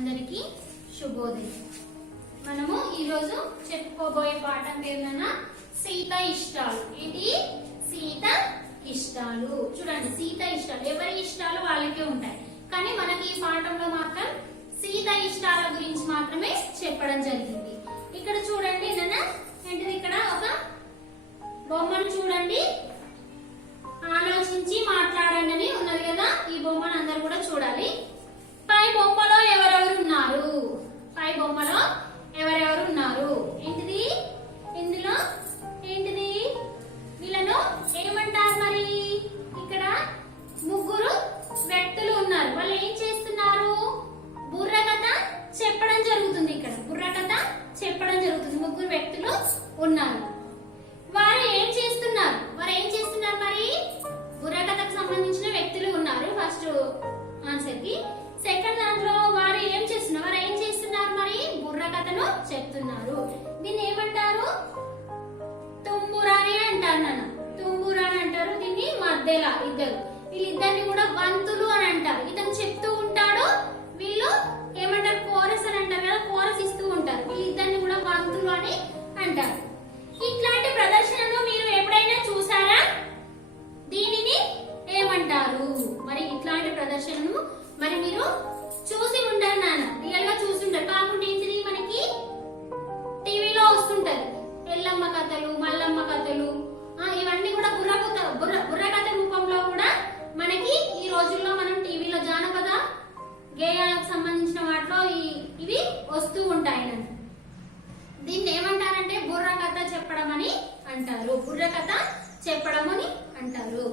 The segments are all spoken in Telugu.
అందరికీ శుభోదయం. మనము ఈరోజు చెప్పుకోబోయే పాఠం పేరున సీత ఇష్టాలు. ఏంటి? సీత ఇష్టాలు. చూడండి, సీత ఇష్టాలు ఎవరి ఇష్టాలు వాళ్ళకే ఉంటాయి, కానీ మనకి ఈ పాఠంలో మాత్రం సీత ఇష్టాల గురించి మాత్రమే చెప్పడం జరిగింది. ఇక్కడ చూడండి నాన్న, ఏంటిది? ఇక్కడ ఒక బొమ్మను చూడండి, ఆలోచించి మాట్లాడండి అని ఉన్నది కదా. ఈ బొమ్మను అందరు కూడా చూడాలి. పై బొమ్మలో ఎవరెవరు ఉన్నారు? పై బొమ్మలో ఎవరెవరు ఉన్నారు? ఏంటిది? ఇందులో ఏంటిది? వీళ్ళను ఏమంటారు మరి? ఇక్కడ ముగ్గురు వ్యక్తులు ఉన్నారు. వాళ్ళు ఏం చేస్తున్నారు? బుర్రకథ చెప్పడం జరుగుతుంది. ఇక్కడ బుర్రకథ చెప్పడం జరుగుతుంది. ముగ్గురు వ్యక్తులు ఉన్నారు. వారు ఏం చేస్తున్నారు? మరి బుర్రకథకు సంబంధించిన వ్యక్తులు ఉన్నారు. ఫస్ట్ ఆన్సర్ కి. సెకండ్ దాంట్లో వారు ఏం చేస్తున్నారు? మరి బుర్రకథను చెప్తున్నారు. దీన్ని ఏమంటారు? తుంబురాని అంటారు నాన్న. తుంబురాని అంటారు దీన్ని. మధ్యలో ఇద్దరు, వీళ్ళిద్దరిని కూడా వంతులు అని అంటారు. ఇతను చెప్తూ ఉంటాడు, వీళ్ళు ఏమంటారు? కోరస్ అని అంటారు కదా, కోరస్ ఇస్తూ ఉంటారు. వీళ్ళిద్దరిని కూడా వంతులు అని అంటారు. ఇట్లాంటి ప్రదర్శనను మీరు ఎప్పుడైనా చూసారా? దీనిని ఏమంటారు? మరి ఇట్లాంటి ప్రదర్శనను మరి మీరు చూసి ఉంటారు నాన్న, రియల్ గా చూస్తుంటారు. కాకుండా ఏంటిది? మనకి టీవీలో వస్తుంటది ఎల్లమ్మ కథలు, మల్లమ్మ కథలు, ఇవన్నీ కూడా బుర్రకథ రూపంలో కూడా మనకి ఈ రోజుల్లో మనం టీవీలో జానపద గేయాలకు సంబంధించిన వాటిలో ఇవి వస్తూ ఉంటాయి నన్ను. దీన్ని ఏమంటారంటే బుర్రకథ చెప్పడం అని అంటారు. బుర్రకథ చెప్పడం అని అంటారు.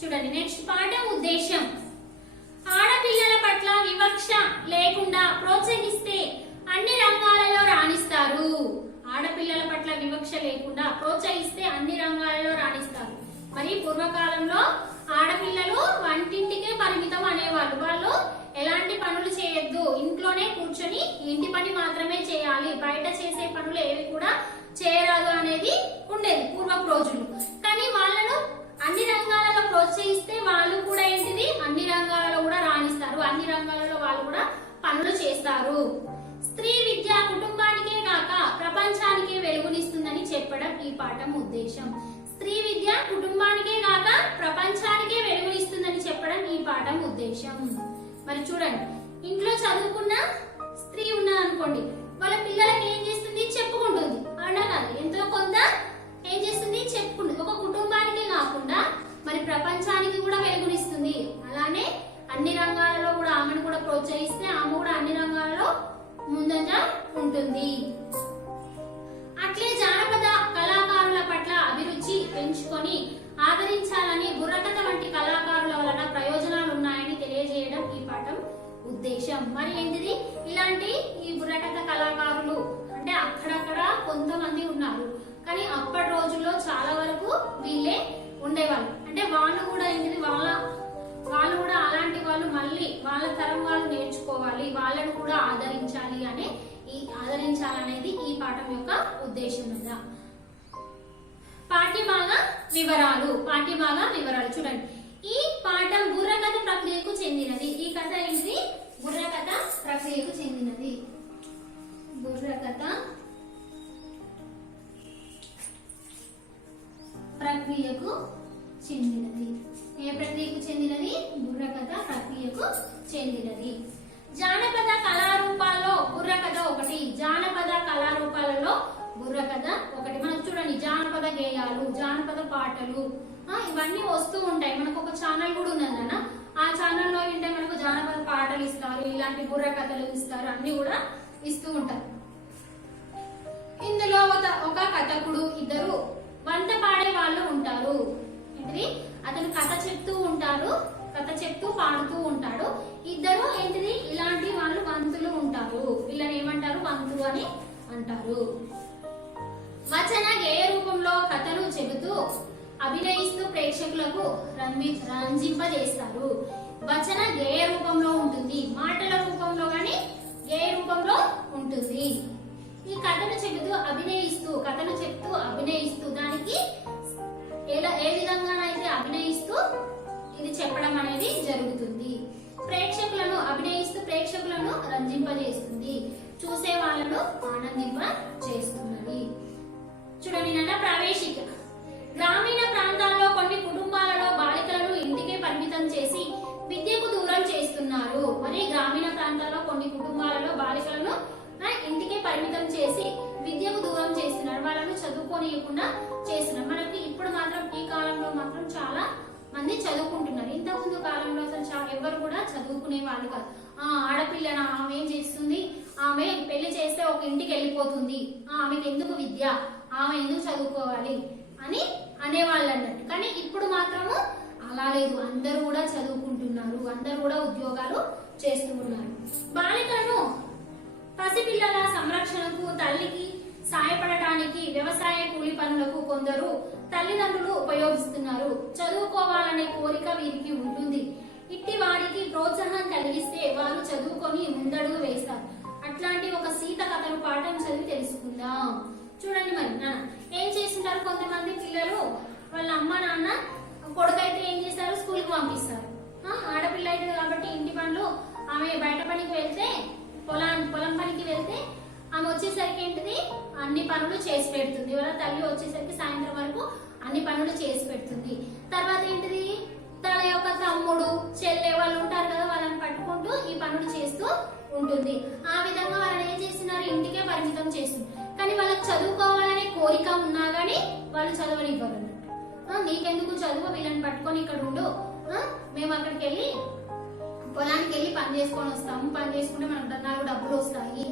చూడండి, నెక్స్ట్ పాఠం ఉద్దేశం. ఆడపిల్లల పట్ల వివక్ష లేకుండా ప్రోత్సహిస్తే అన్ని రంగాలలో రాణిస్తారు. ఆడపిల్లల పట్ల వివక్ష లేకుండా ప్రోత్సహిస్తే అన్ని రంగాలలో రాణిస్తారు. మరి పూర్వకాలంలో ఆడపిల్లలు వంటింటికే పరిమితం అనేవాళ్ళు. వాళ్ళు ఎలాంటి పనులు చేయొద్దు, ఇంట్లోనే కూర్చొని ఇంటి పని మాత్రమే చేయాలి, బయట చేసే పనులు ఏవి కూడా చేయరాదు అనేది ఉండేది పూర్వపు రోజులు. కానీ వాళ్ళను అన్ని రంగాలలో ప్రోత్సహిస్తే వాళ్ళు కూడా ఏంటిది? అన్ని రంగాలలో కూడా రాణిస్తారు. అన్ని రంగాలలో వాళ్ళు కూడా పనులు చేస్తారు. స్త్రీ విద్య కుటుంబానికే కాక ప్రపంచానికే వెలుగునిస్తుందని చెప్పడం ఈ పాఠం ఉద్దేశం. స్త్రీ విద్య కుటుంబానికే కాక ప్రపంచానికే వెలుగునిస్తుందని చెప్పడం ఈ పాఠం ఉద్దేశం. మరి చూడండి, ఇంట్లో చదువుకున్న స్త్రీ ఉన్నదనుకోండి, వాళ్ళ పిల్లలకి ఏం చేస్తుంది? చెప్పుకుంటుంది. అవునా కాదు? ఎంతో కొంత ఏం చేస్తుంది? చెప్పుకుంటుంది. ఒక కుటుంబానికే కాకుండా మరి ప్రపంచానికి కూడా వెలుగునిస్తుంది. అలానే అన్ని రంగాలలో కూడా ఆమెను కూడా ప్రోత్సహిస్తే ఆమె కూడా అన్ని రంగాలలో ముందంజ ఉంటుంది. అట్లే జానపద కళాకారుల పట్ల అభిరుచి పెంచుకొని ఆదరించాలని బుర్రకథ వంటి కళాకారుల వలన ప్రయోజనాలు ఉన్నాయని తెలియజేయడం ఈ పాఠం ఉద్దేశం. మరి ఏంటిది? ఇలాంటి ఈ బుర్రకథ కళాకారులు అంటే అక్కడక్కడ కొంతమంది ఉన్నారు, కానీ అప్పటి రోజుల్లో చాలా వరకు వీళ్ళే ఉండేవాళ్ళు. అంటే వాళ్ళు కూడా ఏంటిది? వాళ్ళు కూడా అలాంటి వాళ్ళు మళ్ళీ వాళ్ళ తరం వాళ్ళు నేర్చుకోవాలి, వాళ్ళను కూడా ఆదరించాలనేది ఈ పాఠం యొక్క ఉద్దేశం. పాఠ్యభాగ వివరాలు చూడండి. ఈ పాఠం బుర్రకథ ప్రక్రియకు చెందినది. ఈ కథ ఏంటిది? బుర్రకథ ప్రక్రియకు చెందినది. బుర్రకథ ప్రక్రియకు చెందినది. ఏ ప్రక్రియకు చెందినది? బుర్రకథ ప్రక్రియకు చెందినది. జానపద కళారూపాల్లో బుర్రకథ ఒకటి. జానపద కళారూపాలలో బుర్రకథ ఒకటి. మనకు చూడండి, జానపద గేయాలు, జానపద పాటలు ఇవన్నీ వస్తూ ఉంటాయి. మనకు ఒక ఛానల్ కూడా ఉన్నదన్న. ఆ ఛానల్లో ఏంటంటే మనకు జానపద పాటలు ఇస్తారు, ఇలాంటి బుర్రకథలు ఇస్తారు, అన్ని కూడా ఇస్తూ ఉంటారు. ఇందులో ఒక కథకుడు, ఇద్దరు వంత పాడే వాళ్ళు ఉంటారు. ఏంటిది? అతను కథ చెప్తూ ఉంటారు, కథ చెప్తూ పాడుతూ ఉంటాడు. ఇద్దరు ఏంటిది? ఇలాంటి వాళ్ళు వంతులు ఉంటారు. వీళ్ళని ఏమంటారు? వంతులు అని అంటారు. వచన గేయ రూపంలో కథలు చెబుతూ అభినయిస్తూ ప్రేక్షకులకు రంజింపజేస్తారు. వచన గేయ రూపంలో ఉంటుంది, మాటల రూపంలో గాని గేయ రూపంలో ఉంటుంది. ఈ కథను చెబుతూ అభినయిస్తూ దానికి ఏ విధంగానైతే అభినయిస్తూ ఇది చెప్పడం అనేది జరుగుతుంది. ప్రేక్షకులను అభినయిస్తూ ప్రేక్షకులను రంజింపజేస్తుంది, చూసే వాళ్ళను ఆనందింప చేస్తున్నది. చూడండి నాన్న, ప్రవేశిక. గ్రామీణ ప్రాంతాల్లో కొన్ని కుటుంబాలలో బాలికలను ఇంటికే పరిమితం చేసి విద్యకు దూరం చేస్తున్నారు. మరి గ్రామీణ ప్రాంతాల్లో కొన్ని కుటుంబాలలో బాలికలను ఇంటికే పరిమితం చేసి విద్యకు దూరం చేస్తున్నారు, వాళ్ళను చదువుకోనియకుండా చేస్తున్నారు. మనకి ఇప్పుడు మాత్రం ఈ కాలంలో మాత్రం చాలా మంది చదువుకుంటున్నారు. ఇంతకుముందు కాలంలో అసలు ఎవరు కూడా చదువుకునే వాళ్ళు కాదు. ఆడపిల్లన ఆమె ఏం చేస్తుంది, ఆమె పెళ్లి చేస్తే ఒక ఇంటికి వెళ్ళిపోతుంది, ఆమెకి ఎందుకు విద్య, ఆమె ఎందుకు చదువుకోవాలి అని అనేవాళ్ళు అన్నట్టు. కానీ ఇప్పుడు మాత్రము అలా లేదు, అందరూ కూడా చదువుకుంటున్నారు, అందరూ కూడా ఉద్యోగాలు చేస్తూ ఉన్నారు. బాలికలను పసిపిల్లల సంరక్షణకు, తల్లికి సాయపడటానికి, వ్యవసాయ కూలి పనులకు కొందరు తల్లిదండ్రులు ఉపయోగిస్తున్నారు. చదువుకోవాలనే కోరిక వీరికి ఉంటుంది. ఇట్టి వారికి ప్రోత్సాహం కలిగిస్తే వారు చదువుకొని ముందడుగు వేస్తారు. అట్లాంటి ఒక సీత కథను పాఠం చదివి తెలుసుకుందాం. చూడండి, మరి ఏం చేస్తుంటారు, కొంతమంది పిల్లలు వాళ్ళ అమ్మ నాన్న, కొడుకైతే ఏం చేస్తారు, స్కూల్ కి పంపిస్తారు. ఆడపిల్ల అయితే కాబట్టి ఇంటి పనులు, ఆమె బయట పనికి వెళ్తే పొలం పనికి వెళ్తే ఆమె వచ్చేసరికి ఏంటిది, అన్ని పనులు చేసి పెడుతుంది. వాళ్ళ తల్లి వచ్చేసరికి సాయంత్రం వరకు అన్ని పనులు చేసి పెడుతుంది. తర్వాత ఏంటిది, తన యొక్క తమ్ముడు చెల్లె వాళ్ళు ఉంటారు కదా, వాళ్ళని పట్టుకుంటూ ఈ పనులు చేస్తూ ఉంటుంది. ఆ విధంగా వాళ్ళని ఏం చేస్తున్నారు, ఇంటికే పరిమితం చేస్తుంది. కానీ వాళ్ళకి చదువుకోవాలనే కోరిక ఉన్నా గానీ వాళ్ళు చదవనివ్వరు అన్నట్టు. నీకెందుకు చదువు, వీళ్ళని పట్టుకొని ఇక్కడ ఉండు, మేము అక్కడికి వెళ్ళి పొలానికి వెళ్ళి పని చేసుకొని వస్తాము, పని చేసుకుంటే మనకు 4 డబ్బులు వస్తాయి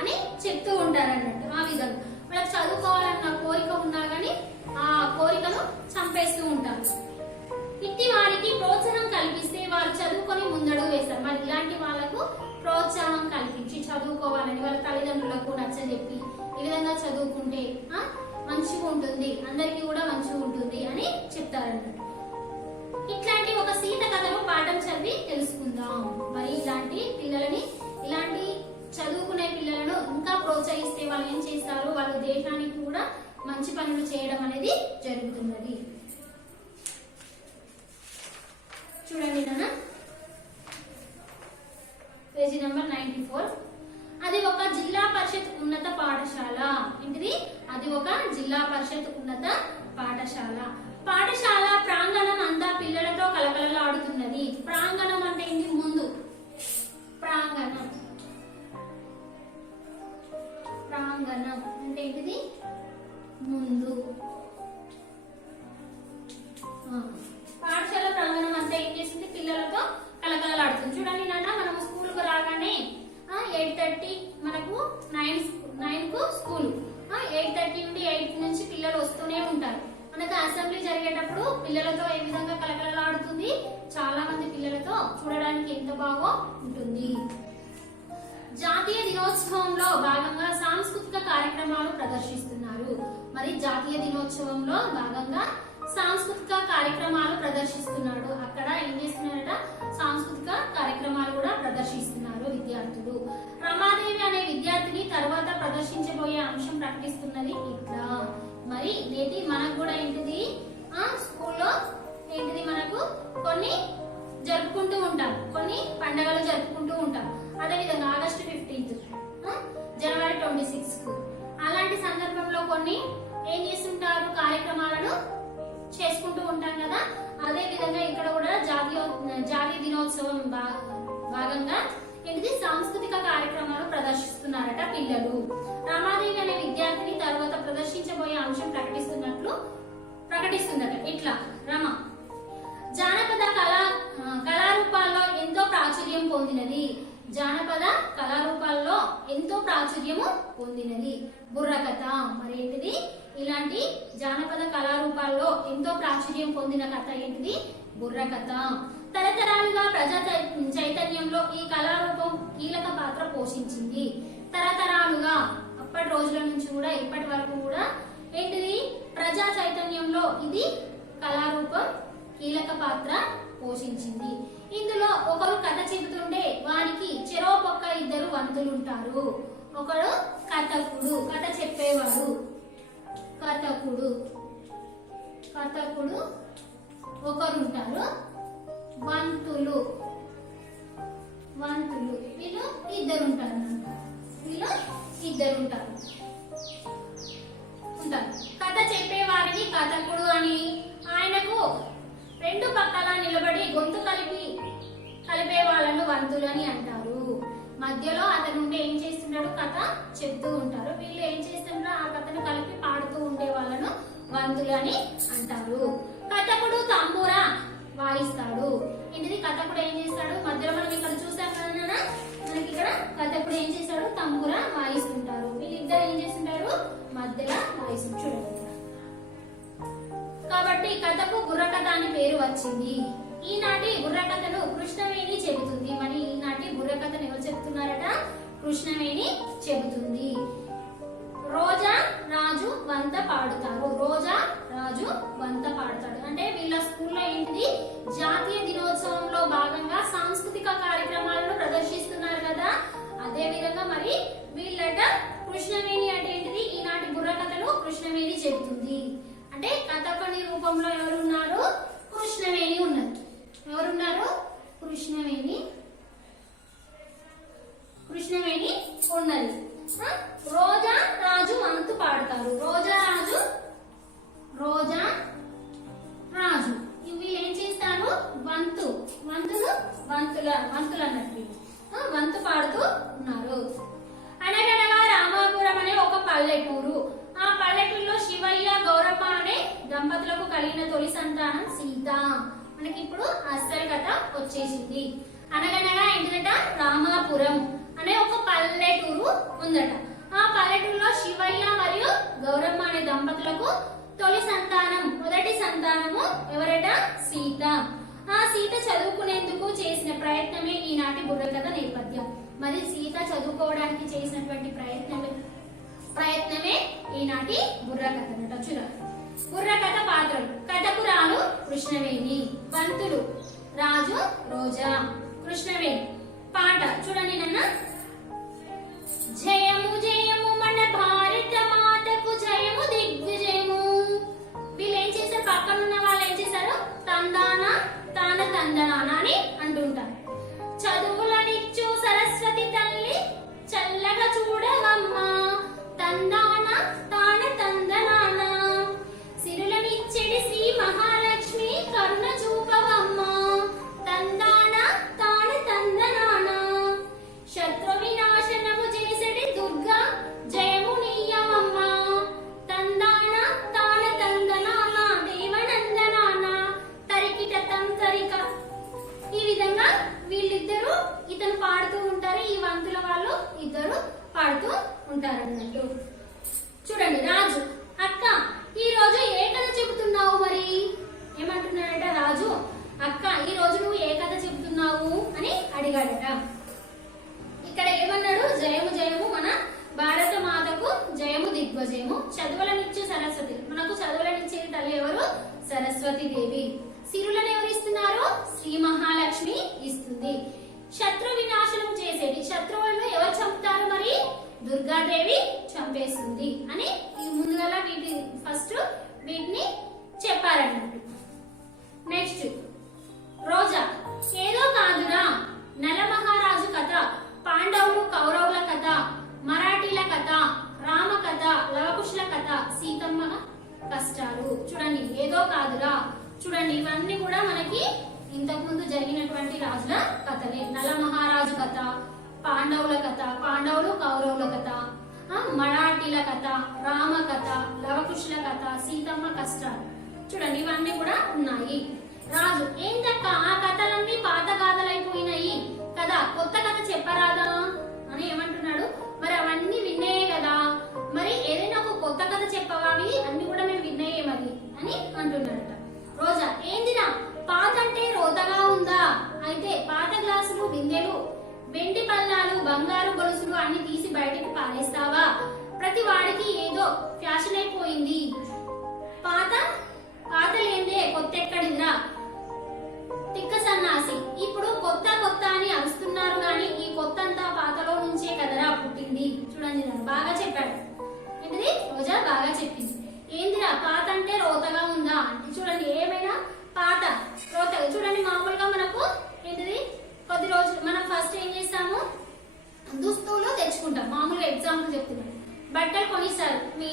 అని చెప్తూ ఉంటారు అన్నట్టు. ఆ విధంగా వాళ్ళకి చదువుకోవాలన్న కోరిక ఉన్నా గానీ ఆ కోరికను చంపేస్తూ ఉంటారు. ఇట్టి వారికి ప్రోత్సాహం కల్పిస్తే వారు చదువుకొని ముందడుగు వేస్తారు. మరి ఇలాంటి వాళ్ళకు ప్రోత్సాహం కల్పించి చదువుకోవాలని వాళ్ళ తల్లిదండ్రులకు నచ్చజెప్పి ఈ విధంగా చదువుకుంటే మంచిగా ఉంటుంది, అందరికీ కూడా మంచిగా ఉంటుంది అని చెప్తారన్నట్టు. ఇట్లాంటి ఒక సీత కథను పాఠం చదివి తెలుసుకుందాం. మరి ఇలాంటి పిల్లలని, ఇలాంటి చదువుకునే పిల్లలను ఇంకా ప్రోత్సహిస్తే వాళ్ళు ఏం చేస్తారు, వాళ్ళు దేశానికి కూడా మంచి పనులు చేయడం అనేది జరుగుతున్నది. చూడండి నాన్న, పేజీ నెంబర్ 94. అది ఒక జిల్లా పరిషత్ ఉన్నత పాఠశాల. ఏంటిది, అది ఒక జిల్లా పరిషత్ ఉన్నత పాఠశాల. పాఠశాల ప్రాంగణం అంతా పిల్లలతో కలకలలాడుతున్నది. ప్రాంగణం అంటే ఏంటి, ముందు. ప్రాంగణం, ప్రాంగణం అంటే ఏంటిది, ముందు. పాఠశాల ప్రాంగణం అంతా ఏం చేస్తుంది, పిల్లలతో కలకలలాడుతుంది. చూడండి నాన్న, మనం స్కూల్ కు రాగానే 8:30 మనకు 9 కు స్కూల్, 8:30 నుండి 8 నుంచి పిల్లలు వస్తూనే ఉంటారు. మనకు అసెంబ్లీ జరిగేటప్పుడు పిల్లలతో ఏ విధంగా కలకలలాడుతుంది, చాలా మంది పిల్లలతో చూడడానికి ఎంత బాగా ఉంటుంది. జాతీయ దినోత్సవంలో భాగంగా సాంస్కృతిక కార్యక్రమాలు ప్రదర్శిస్తున్నారు. మరి జాతీయ దినోత్సవంలో భాగంగా సాంస్కృతిక కార్యక్రమాలు ప్రదర్శిస్తున్నాడు. అక్కడ ఏం చేస్తున్నారట, సాంస్కృతిక కార్యక్రమాలు కూడా ప్రదర్శిస్తున్నారు విద్యార్థులు. రమాదేవి అనే విద్యార్థిని తర్వాత ప్రదర్శించబోయే అంశం ప్రకటిస్తున్నది ఇట్లా. మరి నేటి మనకు కూడా ఏంటిది, స్కూల్లో ఏంటిది, మనకు కొన్ని జరుపుకుంటూ ఉంటాం, కొన్ని పండుగలు జరుపుకుంటూ ఉంటాం. అదే విధంగా ఆగస్టు 15, జనవరి 26 అలాంటి సందర్భంలో కొన్ని ఏం చేస్తుంటారు, కార్యక్రమాలను చేసుకుంటూ ఉంటాం కదా. అదే విధంగా ఇక్కడ కూడా జాతీయ దినోత్సవం భాగంగా ఏంటిది, సాంస్కృతిక కార్యక్రమాలు ప్రదర్శిస్తున్నారట పిల్లలు. రమాదేవి అనే విద్యార్థిని తర్వాత ప్రదర్శించబోయే అంశం ప్రకటిస్తుందట. ఇట్లా రమ జానపద కళారూపాల్లో ఎంతో ప్రాచుర్యం పొందినది. జానపద కళారూపాల్లో ఎంతో ప్రాచుర్యము పొందినది బుర్రకథ. మరి ఏంటిది, ఇలాంటి జానపద కళారూపాల్లో ఎంతో ప్రాచుర్యం పొందిన కథ ఏంటిది, బుర్రకథ. తరతరాలుగా ప్రజా చైతన్యంలో ఈ కళారూపం కీలక పాత్ర పోషించింది. తరతరాలుగా, అప్పటి రోజుల నుంచి కూడా ఇప్పటి వరకు కూడా ఏంటిది, ప్రజా చైతన్యంలో ఇది కళారూపం కీలక పాత్ర పోషించింది. ఇందులో ఒకరు కథ చెబుతుంటే వారికి చెరో పక్క 2 వంతులు ఉంటారు. ఒకడు కథకుడు, కథ చెప్పేవాడు, కథకుడు ఒకరు ఉంటారు. వంతులు. వీళ్ళు ఇద్దరు ఉంటారు. వీళ్ళు ఇద్దరు ఉంటారు. కథ చెప్పేవారిని కథకుడు అని, ఆయనకు రెండు పక్కల నిలబడి గొంతు కలిపే వాళ్ళను వంతులు అని అంటారు. మధ్యలో అతను ఉండి ఏం చేస్తున్నాడు, కథ చెప్తూ ఉంటారు. వీళ్ళు ఏం చేస్తున్నారు, ఆ కథను కలిపి పాడుతూ ఉండే వాళ్ళను వంతులు అని అంటారు. కథకుడు తంబూరా వాయిస్తాడు. ఇది కథకుడు ఏం చేస్తాడు, మధ్యలో మనం ఇక్కడ చూసాం కదా, మనకి ఇక్కడ కథకుడు ఏం చేస్తాడు, తంబూరా వాయిస్తుంటారు. వీళ్ళిద్దరు ఏం చేస్తుంటారు, మధ్యలో వాయిస్తుంటారు. చూడండి, కాబట్టి కథకు బుర్రకథ అని పేరు వచ్చింది. ఈనాటి బుర్రకథను కృష్ణవేణి చెబుతుంది. మరి ఈనాటి బుర్రకథను ఎవరు చెప్తున్నారట, కృష్ణవేణి చెబుతుంది. రోజా రాజు వంత పాడుతారు. రోజా రాజు వంత పాడతాడు అంటే వీళ్ళ స్కూల్లో ఏంటిది, జాతీయ దినోత్సవంలో భాగంగా సాంస్కృతిక కార్యక్రమాలను ప్రదర్శిస్తున్నారు కదా, అదే విధంగా మరి వీళ్ళట కృష్ణవేణి అంటే ఏంటిది, ఈనాటి బుర్రకథను కృష్ణవేణి చెబుతుంది. అంటే కథకుని రూపంలో ఎవరున్నారు, కృష్ణవేణి ఉన్నారు. ఎవరున్నారు, కృష్ణవేణి ఉన్నది. రోజా రాజు వంతు పాడతారు. రోజా రాజు వీళ్ళు ఏం చేస్తారు, వంతులు అన్నట్టు వంతు పాడుతూ ఉన్నారు. అనగనగా రామాపురం అనే ఒక పల్లెటూరు. ఆ పల్లెటూరులో శివయ్య గౌరమ్మ అనే దంపతులకు కలిగిన తొలి సంతానం సీత. మనకి ఇప్పుడు అసలు కథ వచ్చేసింది. అనగనగా ఏంటంట, రామాపురం అనే ఒక పల్లెటూరు ఉందట. ఆ పల్లెటూరులో శివయ్య మరియు గౌరమ్మ అనే దంపతులకు మొదటి సంతానము ఎవరట, సీత. ఆ సీత చదువుకునేందుకు చేసిన ప్రయత్నమే ఈనాటి బుర్రకథ నేపథ్యం. మరి సీత చదువుకోవడానికి చేసినటువంటి ప్రయత్నమే ఈనాటి బుర్రకథ అన్నట. చూడండి, బుర్రకథ పాత్రలు. కథకు రాను కృష్ణవేణి, వంతులు రాజు రోజా, కృష్ణవేణి. పాట చూడండి నాన్న. జయము జయము మన భారత మాతకు జయము దిగ్విజయము. వీళ్ళు ఏం చేశారు, పక్కన ఉన్న వాళ్ళు ఏం చేశారు, తందానా తందనానా అని అంటుంటారు. చదువులనిచ్చు సరస్వతి తల్లి చల్లగా చూడవమ్మా, తందానా తందనానా. సిరులనిచ్చెడి శ్రీ మహాలక్ష్మి కరుణ చూపవమ్మా, తందానా తందనానా. శత్రు వినాశనము చేసెడి దుర్గా జయము నీయవమ్మా, తందానా తందనానా దేవనందనానా తరికిట తంతరిక. ఈ విధంగా వీళ్ళిద్దరూ ఇతను పాడుతూ ఉంటారు. ఈ వంతుల వాళ్ళు ఇద్దరు పాడుతూ ఉంటారు అన్నట్టు. చూడండి, రాజు, అక్క ఈ రోజు ఏ కథ చెబుతున్నావు? మరి ఏమంటున్నాడట రాజు, అక్క ఈ రోజు నువ్వు ఏ కథ చెబుతున్నావు అని అడిగాడట. ఇక్కడ ఏమన్నాడు, జయము జయము మన భారత మాతకు జయము దిగ్విజయము. చదువులనిచ్చే సరస్వతి, మనకు చదువులనిచ్చే తల్లి ఎవరు, సరస్వతి దేవి. సిరులను ఎవరు ఇస్తున్నారు, శ్రీ మహాలక్ష్మి ఇస్తుంది. శత్రు వినాశనం చేసేది, శత్రువులను ఎవరు చంపుతారు, మరి దుర్గాదేవి చంపేస్తుంది అని ఈ ముందుగా వీటిని చెప్పారన్నట్టు. నెక్స్ట్, రోజా. ఏదో కాదురా, నలమహారాజు కథ, పాండవులు కౌరవుల కథ, మరాఠీల కథ, రామ కథ, లవకుశుల కథ, సీతమ్మ కష్టాలు. చూడండి, ఏదో కాదురా. చూడండి, ఇవన్నీ కూడా మనకి ఇంతకు ముందు జరిగినటువంటి రాజుల కథలే. నలమహారాజు కథ, పాండవుల కథ, పాండవులు కౌరవుల కథ, మరాఠీల కథ, రామ కథ, లవకుశుల కథ, సీతమ్మ కష్టాలు. చూడండి, ఇవన్నీ కూడా ఉన్నాయి. రాజు, ఏంటక్క ఆ కథలన్నీ పాత గాథలైపోయినాయి కదా, కొత్త కథ చెప్పరాదా అని ఏమంటున్నాడు. మరి అవన్నీ విన్నాయే కదా, మరి ఏదైనా ఒక కొత్త కథ చెప్పవా, అవి అన్ని కూడా మేము విన్నాయే మరి అని అంటున్నాడట. రోజా, ఏందిరా పాత అంటే రోతగా ఉందా, అయితే పాత గ్లాసులు బిందెలు వెండి పల్లాలు బంగారు గొలుసులు అన్ని తీసి బయటకు పారేస్తావా, ప్రతి వాడికి ఏదో ఫ్యాషన్ అయిపోయింది, పాత లేదే కొత్త ఎక్కడిదిరా తిక్క సన్నాసి, ఇప్పుడు కొత్త కొత్త అని అరుస్తున్నారు గాని ఈ కొత్త అంతా పాతలో నుంచే కదరా పుట్టింది. చూడండి, బాగా చెప్పాడు. ఏంటిది, రోజా బాగా చెప్పింది. ఏందిరా పాత అంటే రోతగా ఉందా అంటే, చూడండి ఏమైనా పాత రోత. చూడండి, మామూలుగా మనకు ఏంటిది కొద్ది రోజులు మనం ఫస్ట్ ఏం ఎగ్జాంపుల్ చెప్తున్నాను. బట్టలు కొనిస్తారు మీ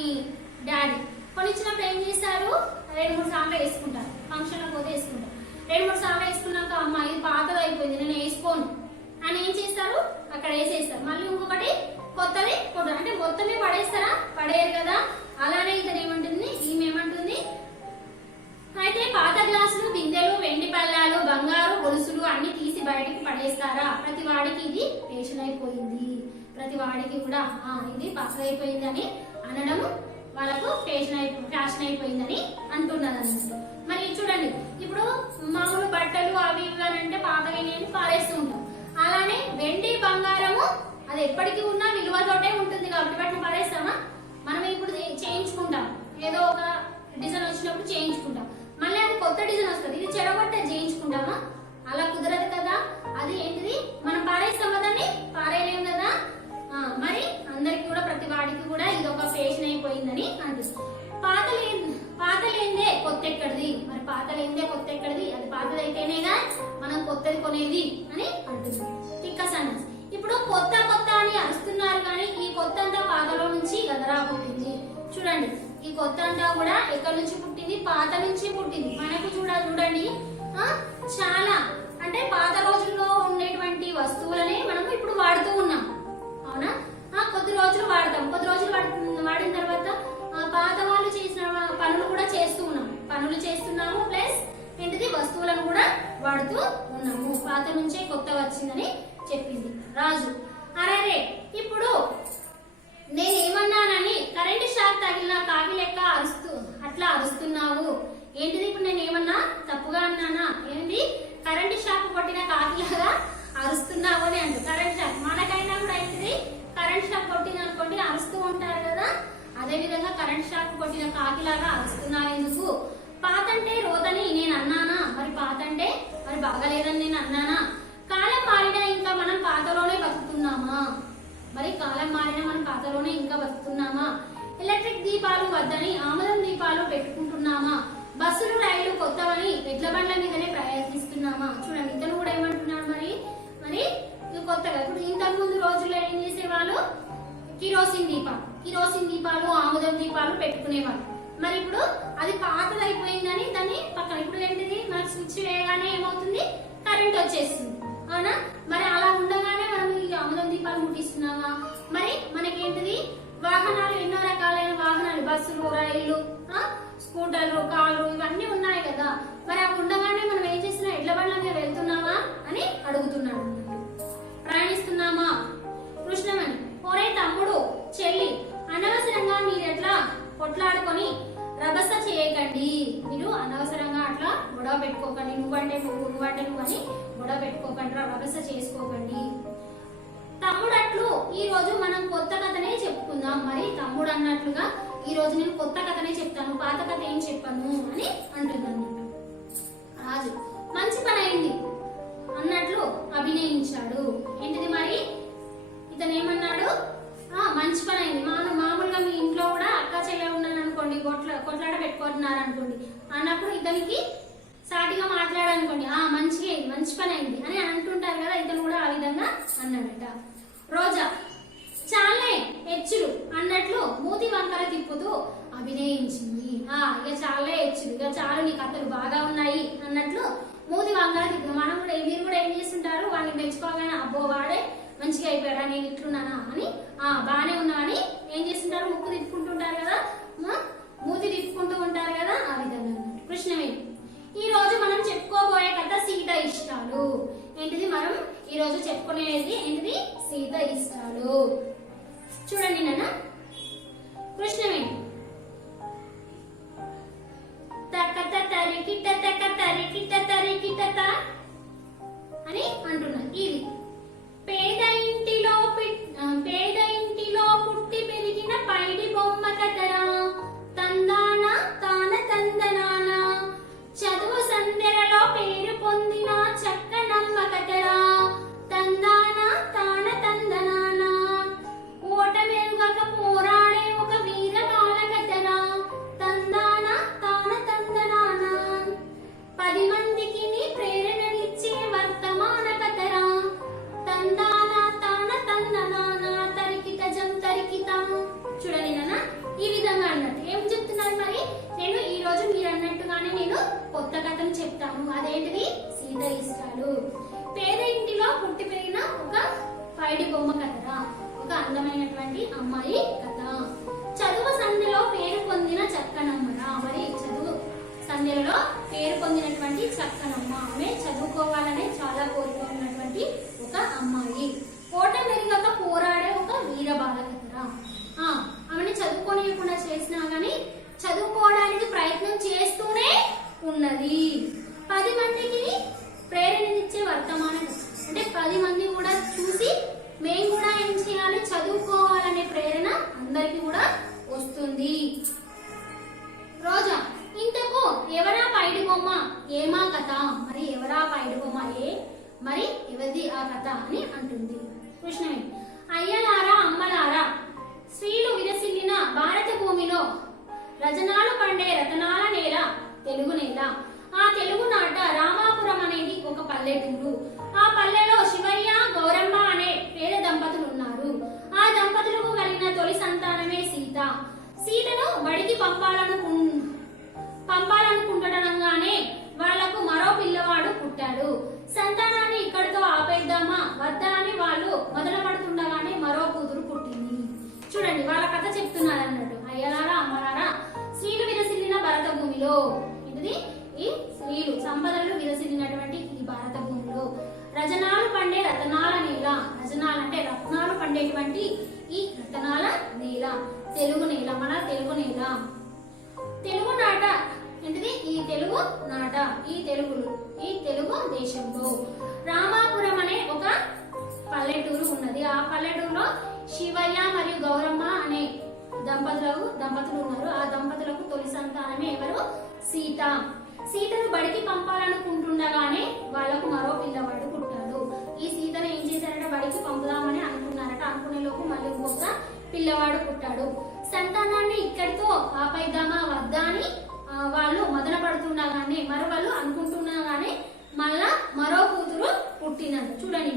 డాడీ, కొనిచ్చినప్పుడు ఏం చేస్తారు, 2-3 సార్లు వేసుకుంటారు, ఫంక్షన్లో పోతే వేసుకుంటారు. 2-3 సార్లు వేసుకున్నాక అమ్మ ఇది పాతది అయిపోయింది నేను వేసుకోను అని ఏం చేస్తారు, అక్కడ వేసేస్తారు. మళ్ళీ ఇంకొకటి కొత్తది కొత్త, అంటే మొత్తమే పడేస్తారా, పడేయరు కదా. అలానే ఇతను ఏమంటుంది, ఈమె ఏమంటుంది, అయితే పాత గ్లాసులు, బిందెలు, వెండి పళ్ళాలు, బంగారు గొలుసులు అన్ని తీసి బయటికి పడేస్తారా, ప్రతి వాడికి ఇది ఫ్యాషన్ అయిపోయింది, ప్రతి వాడికి కూడా ఇది పాతదైపోయింది అని అనడం వాళ్ళకు ఫ్యాషన్ అయిపోయిందని అంటున్నది అన్నమాట. మరి చూడండి, ఇప్పుడు మామూలు బట్టలు అవి ఇవి అని అంటే పాతగా పారేస్తూ ఉంటాం. అలానే వెండి బంగారము అది ఎప్పటికీ ఉన్నా విలువతోటే ఉంటుంది కాబట్టి వాటిని పడేస్తామా, మనం ఇప్పుడు చేయించుకుంటాం, ఏదో ఒక డిజైన్ వచ్చినప్పుడు చేయించుకుంటాం, మళ్ళీ అది కొత్త డిజైన్ వస్తుంది, ఇది చెడగొట్టే చేయించుకుంటామా, అలా కుదరదు కదా. అది ఏంటిది, మనం పారేస్తాం కదండి, పారేయలేం కదా. మరి అందరికి కూడా ప్రతి వాడికి కూడా ఇది ఒక ఫ్యాషన్ అయిపోయిందని అనిపిస్తుంది. పాతలేందే కొత్త ఎక్కడిది, మరి పాతలేందే కొత్త ఎక్కడిది, అది పాతదైతేనేగా మనం కొత్తది కొనేది అని అంటుంది. తిక్కసన్నస్ ఇప్పుడు కొత్త కొత్త అని అరుస్తున్నారు కానీ ఈ కొత్త అంతా పాతలో నుంచి గదరా పుట్టింది. చూడండి, ఈ కొత్త అంతా కూడా ఎక్కడి నుంచి పుట్టింది, పాత నుంచి పుట్టింది. మనకు చూడండి చాలా అంటే పాత రోజుల్లో ఉండేటువంటి వస్తువులనే మనం ఇప్పుడు వాడుతూ ఉన్నాం, అవునా. కొద్ది రోజులు వాడతాం, కొద్ది రోజులు వాడిన తర్వాత పాత వాళ్ళు చేసిన పనులు కూడా చేస్తున్నాము ప్లస్ ఏంటిది వస్తువులను కూడా వాడుతూ ఉన్నాము. పాత నుంచే కొత్త వచ్చిందని చెప్పింది రాజు. అరే ఇప్పుడు నేనేమన్నానని కరెంట్ షాక్ తగిలిన కాకి లెక్క అట్లా అరుస్తున్నావు ఏంటిది, ఇప్పుడు నేను ఏమన్నా తప్పుగా అన్నానా, ఏంటి కరెంట్ షాక్ కొట్టిన కాకిలాగా అరుస్తున్నావు అని అంటూ. కరెంట్ షాక్ మనకైనా కూడా ఏంటిది, కరెంట్ షాక్ కొట్టింది అనుకోండి అరుస్తూ ఉంటారు కదా, అదే విధంగా కరెంట్ షాక్ కొట్టిన కాకిలాగా అరుస్తున్నావు ఎందుకు. పాత అంటే రోదని నేను అన్నానా, మరి పాత అంటే మరి బాగలేదని నేను అన్నానా. కాలం మారినా ఇంకా మనం పాతలోనే బతుకుతున్నామా, మరి కాలం మారినా మనం పాతలోనే ఇంకా బతుకుతున్నామా. ఎలక్ట్రిక్ దీపాలు వద్దని ఆమదం దీపాలు పెట్టుకుంటున్నామా. బస్సులు రైళ్లు కొత్తవని ఎడ్ల బండ్ల మీదనే ప్రయత్నిస్తున్నామా. చూడండి, ఇతను కూడా ఏమంటున్నాడు, మరి ఇది కొత్తగా. ఇప్పుడు ఇంతకు ముందు రోజుల్లో ఏం చేసేవాళ్ళు, కిరోసిన్ దీపాలు ఆముదం దీపాలు పెట్టుకునేవాళ్ళు. మరి ఇప్పుడు అది పాతదైపోయిందని దాన్ని పక్కన, ఇప్పుడు ఏంటిది మనకు స్విచ్ వేయగానే ఏమవుతుంది, కరెంట్ వచ్చేస్తుంది, అవునా. మరి అలా ఉండగానే మనం ఈ ఆముదం దీపాలు ముట్టిస్తున్నామా. మరి మనకేంటిది వాహనాలు, ఎన్నో రకాలైన వాహనాలు, బస్సులు, రైళ్లు, స్కూటర్లు, కార్లు ఇవన్నీ ఉన్నాయి కదా. మరి అవి ఉండగానే మనం ఏం చేస్తున్నాం, ఎడ్ల బండ్ల మీద వెళ్తున్నామా అని అడుగుతున్నాడు. ప్రయాణిస్తున్నామా. కృష్ణమణి, ఒరే తమ్ముడు చెల్లి, అనవసరంగా మీరు ఎట్లా కొట్లాడుకొని రభస చేయకండి, మీరు అనవసరంగా అట్లా గొడవ పెట్టుకోకండి, నువ్వంటే నువ్వు అని గొడవ పెట్టుకోకండి, రభస చేసుకోకండి. తమ్ముడు అట్లు ఈ రోజు మనం కొత్త కథనే చెప్పుకుందాం. మరి తమ్ముడు అన్నట్లుగా ఈ రోజు నేను కొత్త కథనే చెప్తాను, పాత కథ ఏం చెప్పను అని అంటుందన్నమాట. రాజు, మంచి పని అయింది అన్నట్లు అభినయించాడు. ఏంటిది మరి, ఇతను ఏమన్నాడు, మంచి పని అయింది. మామూలుగా మీ ఇంట్లో కూడా అక్క చెల్లెలు ఉన్నాను అనుకోండి, కొట్లాట పెట్టుకుంటున్నారు అనుకోండి, అన్నప్పుడు ఇతనికి సాటిగా మాట్లాడాలనుకోండి, మంచి పని అయింది అని అంటుంటారు కదా, ఇతను కూడా ఆ విధంగా అన్నాడట. రోజా, చాలే హెచ్చులు అన్నట్లు మూతి వంకర తిప్పుతూ అభినయించింది. ఇక చాలే హెచ్చులు, ఇక చాలు నీ కథలు బాగా ఉన్నాయి అన్నట్లు మూతి వంకర తిప్పు. మీరు కూడా ఏం చేస్తుంటారు, వాళ్ళని మెచ్చుకోగానే అబ్బో వాడే మంచిగా అయిపోయాడా, నేను ఇట్లున్నానా అని, బాగానే ఉన్నా అని ఏం చేస్తుంటారు, ముక్కు తిప్పుకుంటుంటారు కదా, మూతి తిప్పుకుంటూ ఉంటారు కదా, ఆ విధంగా. కృష్ణవేణి, ఈ రోజు మనం చెప్పుకోబోయే కథ సీత ఇష్టాలు. ఏంటిది మనం ఈ రోజు చెప్పుకునేది ఏంటిది, సీత ఇష్టాలు. చూడండి నాన్న. కృష్ణవేణి, తకత తరికిట తక తరికిట తరికిట అని అంటున్నా. ఇది పేద ఇంటిలో పుట్టి పెరిగిన పైడి బొమ్మ కథరా, తందాన తాన తందనాన, చదువు సందెలలో పేరు పొందిన చక్క నమ్మ కథరా, తందాన తాన తందనాన, ఓటమెరుగక పోరాడే ఒక వీరగాల కథరా, తందాన తాన తందనాన, 10 మందికి ప్రేరణనిచ్చే వర్తమాన కథరా, కానీ నేను కొత్త కథను చెప్తాను. అదేంటిది? సీత ఇష్టాలు. పేద ఇంటిలో పుట్టి పెరిగిన ఒక పైడి బొమ్మ కథ, ఒక అందమైనటువంటి అమ్మాయి కథ. చదువు సంధ్యలో పేరు పొందిన చక్కనమ్మరా. మరి చదువు సంధ్యలో పేరు పొందినటువంటి చక్కనమ్మ, ఆమె చదువుకోవాలనే చాలా కోరిక ఉన్నటువంటి ఒక అమ్మాయి. కోట మెరుగక పోరాడే ఒక వీర బాలకథరా. ఆమెని చదువుకోనియకుండా చేసినా గానీ చదువుకోవడానికి ప్రయత్నం చేస్తూనే ఉన్నది. 10 మందికి ప్రేరణనిచ్చే వర్తమానం, అంటే 10 మంది కూడా చూసి మేము కూడా ఏం చేయాలి, చదువుకోవాలనే ప్రేరణ అందరికి కూడా వస్తుంది. రోజా, ఇంతకు ఎవరా పైడి బొమ్మ, ఏమా కథ? మరి ఎవరా పైడి బొమ్మ, మరి ఎవరిది ఆ కథ అని అంటుంది. కృష్ణవేణి, అయ్యలారా అమ్మలారా, స్త్రీలు విరసిల్లిన భారత భూమిలో రజనాలు పండే రతనాల నేల తెలుగు నేల. ఆ తెలుగు నాట రామాపురం అనేది ఒక పల్లెటూరు. ఆ పల్లెలో శివయ్య గౌరమ్మ అనే పేద దంపతులు ఉన్నారు. ఆ దంపతులకు కలిగిన తొలి సంతానమే సీత. సీతను బడికి పంపాలనుకుంటుండగానే వాళ్లకు మరో పిల్లవాడు పుట్టాడు. సంతానాన్ని ఇక్కడితో ఆపేద్దామా వద్దా అని వాళ్ళు మొదలు పడుతుండగానే మరో కూతురు పుట్టింది. చూడండి, వాళ్ళ కథ చెప్తున్నారు అన్నట్టు. అయ్యలారా అమ్మలారా, స్త్రీలు విరసిల్లిన భారత భూమిలో, ఇది ఈ స్త్రీలు సంపదలు విరసిల్లినటువంటి ఈ భారత భూమిలో రజనాలు పండే రతనాల నేల. రజనాలు అంటే రత్నాలు పండేటువంటి ఈ రతనాల నేల తెలుగు నేల, మన తెలుగు నేల. తెలుగు నాట ఏంటిది? ఈ తెలుగు నాట, ఈ తెలుగు దేశంలో రామాపురం అనే ఒక పల్లెటూరు ఉన్నది. ఆ పల్లెటూరులో శివయ్య మరియు గౌరమ్మ అనే దంపతులు ఉన్నారు. ఆ దంపతులకు తొలి సంతానమే ఎవరు? సీత. సీతను బడికి పంపాలనుకుంటుండగానే వాళ్లకు మరో పిల్లవాడు పుట్టాడు. ఈ సీతను ఏం చేశారట, బడికి పంపుదామని అనుకున్నారట. అనుకునే లోపు మళ్ళీ ఇంకొక పిల్లవాడు పుట్టాడు. సంతానాన్ని ఇక్కడితో ఆపైద్దామా వద్దా అని వాళ్ళు మొదలు పడుతుండగానే, మరి వాళ్ళు అనుకుంటున్నాగానే మళ్ళా మరో కూతురు పుట్టినట్టు. చూడండి,